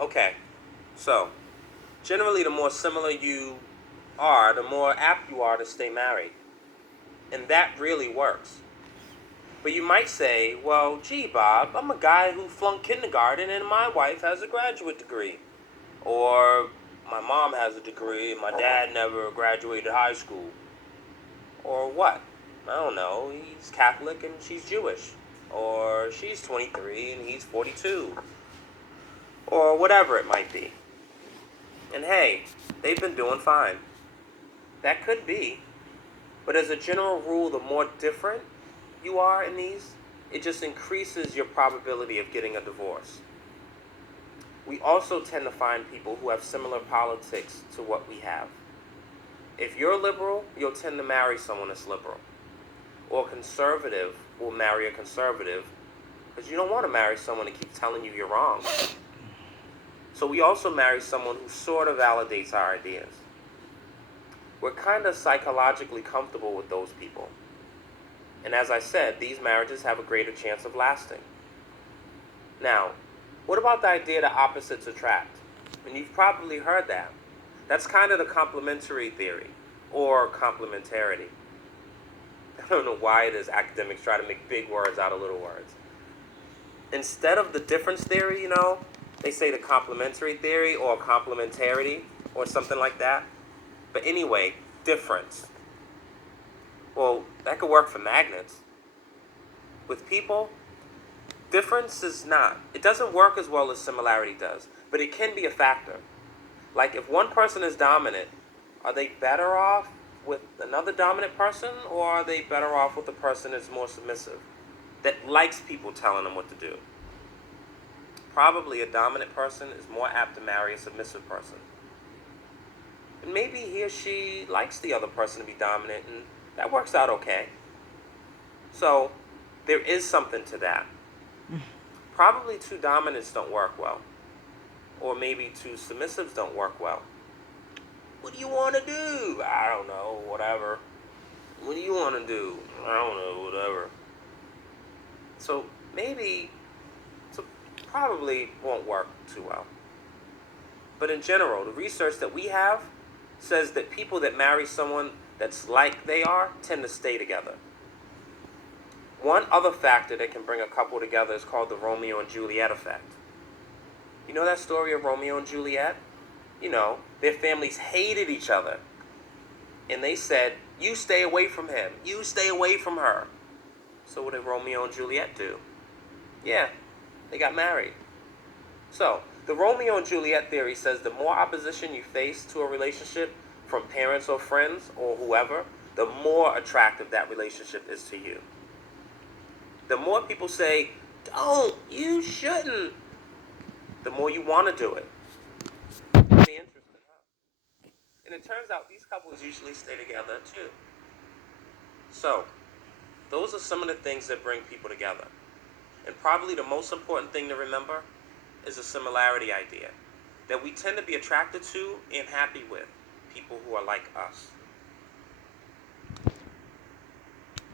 Okay, so generally, the more similar you are, the more apt you are to stay married. And that really works. But you might say, well, gee, Bob, I'm a guy who flunked kindergarten and my wife has a graduate degree. Or my mom has a degree and my dad never graduated high school. Or what? I don't know. He's Catholic and she's Jewish. Or she's 23 and he's 42. Or whatever it might be. And hey, they've been doing fine. That could be. But as a general rule, the more different you are in these, it just increases your probability of getting a divorce. We also tend to find people who have similar politics to what we have. If you're liberal, you'll tend to marry someone that's liberal. Or conservative will marry a conservative because you don't want to marry someone that keeps telling you you're wrong. So we also marry someone who sort of validates our ideas. We're kind of psychologically comfortable with those people. And as I said, these marriages have a greater chance of lasting. Now, what about the idea that opposites attract? And you've probably heard that. That's kind of the complementary theory, or complementarity. I don't know why it is academics try to make big words out of little words. Instead of the difference theory, they say the complementary theory or complementarity or something like that. But anyway, difference. Well, that could work for magnets. With people, difference is not. It doesn't work as well as similarity does, but it can be a factor. Like if one person is dominant, are they better off with another dominant person, or are they better off with a person that's more submissive, that likes people telling them what to do? Probably a dominant person is more apt to marry a submissive person. And maybe he or she likes the other person to be dominant, and that works out okay. So there is something to that. Probably two dominants don't work well. Or maybe two submissives don't work well. What do you want to do? I don't know, whatever. What do you want to do? I don't know, whatever. So probably won't work too well. But in general, the research that we have says that people that marry someone that's like they are tend to stay together. One other factor that can bring a couple together is called the Romeo and Juliet effect. You know that story of Romeo and Juliet? Their families hated each other. And they said, you stay away from him. You stay away from her. So what did Romeo and Juliet do? Yeah, they got married. So, the Romeo and Juliet theory says the more opposition you face to a relationship from parents or friends or whoever, the more attractive that relationship is to you. The more people say, don't, you shouldn't, the more you want to do it. Pretty interesting, huh? And it turns out these couples usually stay together too. So, those are some of the things that bring people together. And probably the most important thing to remember is a similarity idea. That we tend to be attracted to and happy with people who are like us.